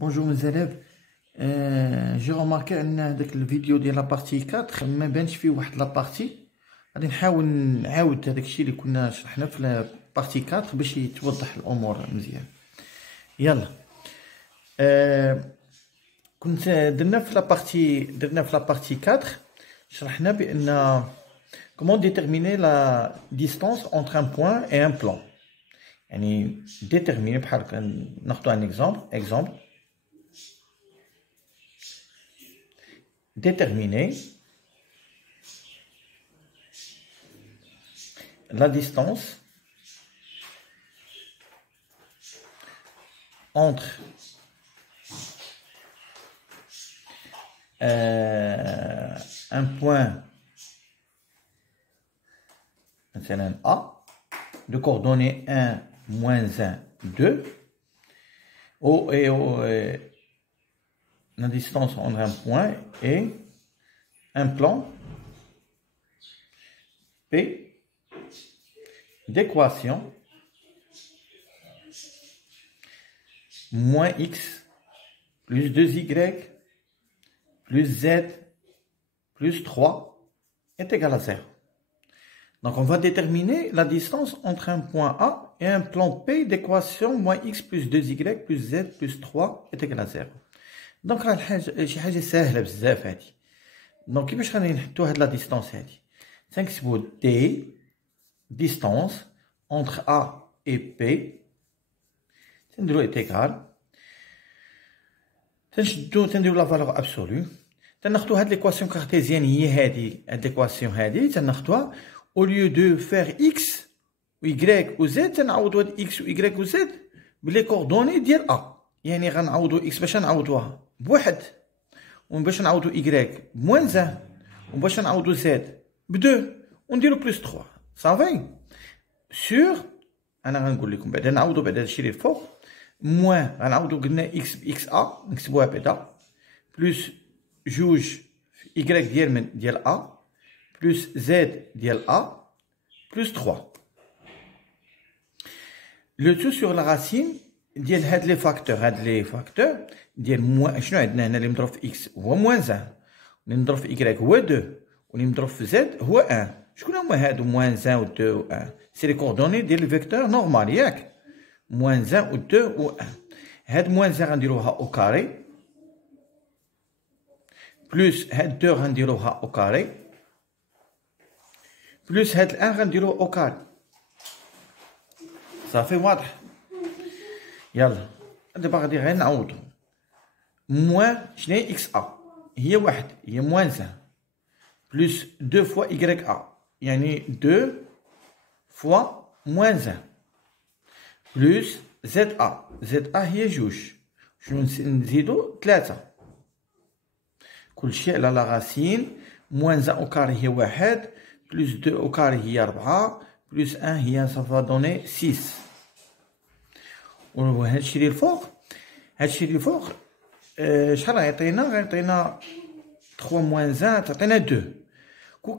Bonjour mes élèves. J'ai remarqué ان داك الفيديو ديال لا بارتي 4 ما بانش فيه واحد لا بارتي. غادي نحاول نعاود هذاك الشيء اللي كنا شرحنا في لا بارتي 4 باش يتوضح الامور مزيان. يلا كنت درنا في لا بارتي 4 شرحنا بان comment déterminer la distance entre un point et un plan. يعني déterminer بحال ناخذ un exemple déterminer la distance entre un point مثلا A de coordonnées 1, moins 1, 2 et la distance entre un point et un plan P d'équation moins X plus 2Y plus Z plus 3 est égal à 0. Donc on va déterminer la distance entre un point A et un plan P d'équation moins X plus 2Y plus Z plus 3 est égal à 0. دونك راه شي حاجه ساهله بزاف هادي. دونك كيفاش غادي نحطوا هاد لا ديستانس هادي؟ تنكتبوا دي ديستانس entre A et P تنديرو ايتيغال تنديرو لا فالور ابسولو تناخدو هاد ليكواسيون كارتيزيان هي هادي هاد ليكواسيون هادي تناخدوها au lieu de faire x و y و z تنعوضو هاد x و y و z بلي كوردوني ديال A. يعني غنعوضو x باش نعوضوها بواحد وباش نعوضو y بموان زان وباش نعوضو z بدو ونديرو بلس 3 صافي سور. انا غنقول لكم بعدا نعوضو بعدا هادشي اللي الفوق موان غنعوضو قلنا x باكس ا نكتبوها بعدا بلس جوج y ديال a بلس z ديال a بلس 3 لو تو سور لا راسين ديال هاد لي فاكتور ديال موان. شنو عندنا هنا اللي مضروب في اكس هو موان زان واللي مضروب في ايكغيك هو 2 واللي مضروب في زد هو 1. شكون هما هادو موان زان و 2 و 1؟ سي لي كوردوني ديال الفيكتور نورمال ياك موان زان و 2 و 1. هاد موان زان غنديروها او كاري بلس هاد 2 غنديروها او كاري بلس هاد الان غنديروه او كاري. صافي واضح. يلا دابا غادي غير نعوضو موان شنو هي اكس ا هي واحد هي موان زان بلس 2 فوا y a يعني 2 فوا موان زان بلس z a هي جوج شنو نزيدو 3 كلشي على لا راسين موان زان او كاري هي واحد بلس 2 او كاري هي 4 بلس 1 هي صافا دوني 6. و هادشي اللي الفوق شحال غيعطينا 3 موان زان تعطينا 2. كو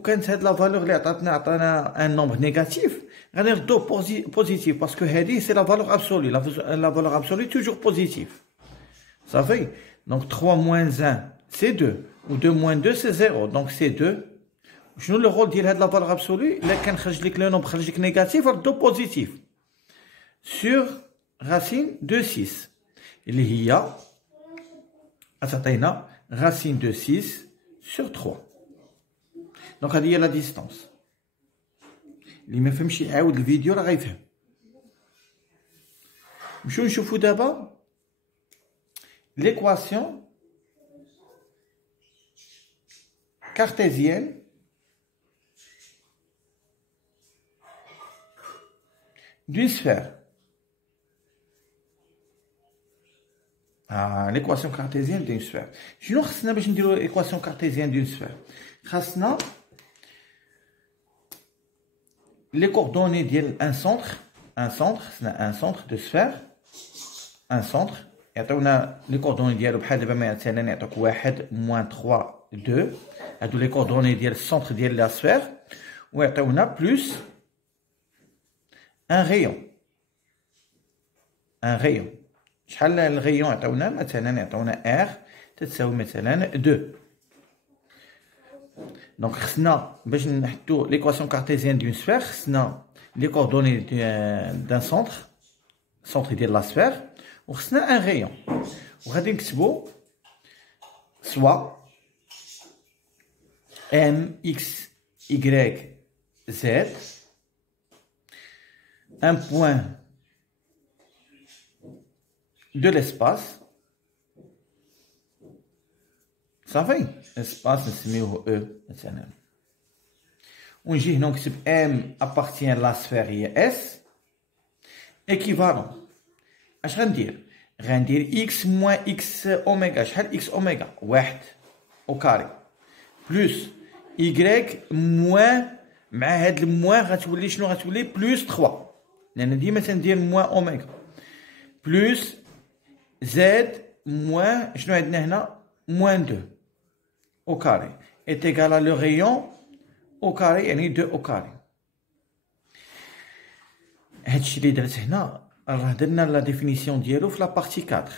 كانت هاد لا فالور اللي عطانا ان نومبر نيجاتيف غادي نردوه بوزيتيف باسكو هادي سي لا فالور ابسولي لا فالور ابسولي توجور بوزيتيف صافي. دونك 3 موان زان سي 2 و 2 موان 2 سي 0 دونك سي 2. شنو لو رول ديال هاد لا فالور ابسولي؟ الا كان خرج لك لو نومبر خرج لك نيجاتيف ردو بوزيتيف sur racine de 6 اللي هي غتعطينا racine de 6 sur 3. دونك هذه هي لا ديستانس. اللي ما فهمش يعاود الفيديو راه غيفهم. نمشيو نشوفو دابا ليكواسيون كارتيزيان d'une sphère. L'équation cartésienne d'une sphère. شنو خصنا باش نديرو l'équation cartésienne d'une sphère؟ خاصنا les coordonnées ديال un centre خصنا un centre de sphère un centre يعطيونا les coordonnées ديالو بحال دابا مثلا يعطوك 1 moins 3 2 هادو les coordonnées ديال السونتر ديال لا sphère ويعطيونا بلس un rayon. شحال الغيون عطاونا مثلا عطاونا ار تتساوي مثلا 2. دونك خصنا باش نحطو ليكواسيون كارتيزيان دون سفير خصنا لي كوردوني دان سونتر ديال لا سفير وخصنا ان غيون وغادي نكتبو سوا ام اكس y z un point de l'espace صافي espace نسميوه E مثلا ونجي هنا نكتب M appartient la sphère هي S équivalent اش غندير غندير X moins X أوميغا شحال X أوميغا 1 أو كاري بلوس Y moins مع هاد الموان غتولي شنو غتولي بلوس 3 لأن ديما تندير موان أوميغا بلوس زد موان شنو عندنا هنا موان 2 au carré est égal à le rayon au carré يعني 2 au carré. هادشي اللي درت هنا راه درنا لا ديفينيسيون ديالو في لا بارتي 4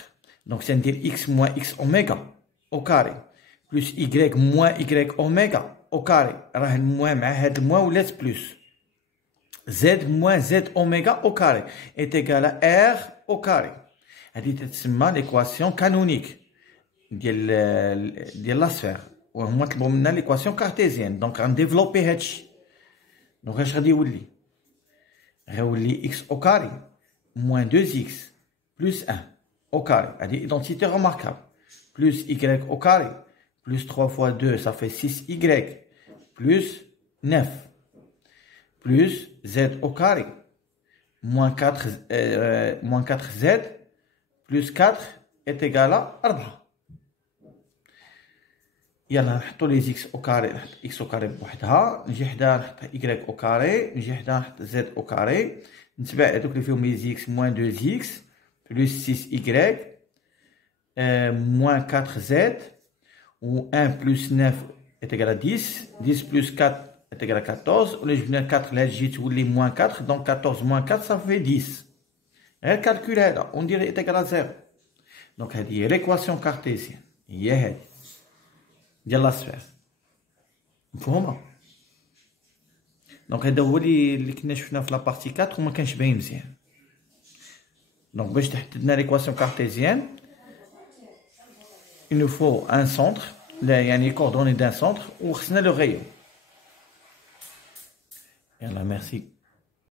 دونك تندير x moins x اوميغا au carré plus y moins y اوميغا au carré راه الموان مع هاد الموان ولات بلوس z moins z اوميغا au carré est égal à r au carré. هادي تتسمى ليكواسيون كانونيك ديال لا سفير وهما طلبوا منا ليكواسيون كارتيزيان دونك غنديفلوبي هادشي. دونك اش غادي يولي غيولي x au carré moins 2x plus 1 au carré هادي identité remarquable plus y au carré plus 3 fois 2 ça fait 6y plus 9 plus z au carré moins 4z plus 4 est égal à 4. يلا نحطو لي زيكس او كاري نحط اكس او كاري بوحدها نجي حدا نحط y او كاري نجي حدا نحط زد او كاري نتبع هادوك اللي فيهم لي زيكس موان 2 زيكس بلوس 6y moins 4z ou 1 plus 9 est égal à 10 10 plus 4 est égal à 14 ou les جبنا 4 là جي تولي moins 4 donc 14 moins 4 ça fait 10 غير كالكول هذا وندير est égal à 0 donc هذه هي l'équation cartésienne هي هذه ديال لا سفير مفهومه. دونك هذا هو اللي كنا شفنا في لا بارتي 4 وما كانش باين مزيان. دونك باش تحددنا ليكواسيون كارتيزيان il nous faut un centre يعني coordonnées d'un centre وخصنا لو غيون. يلا ميرسي.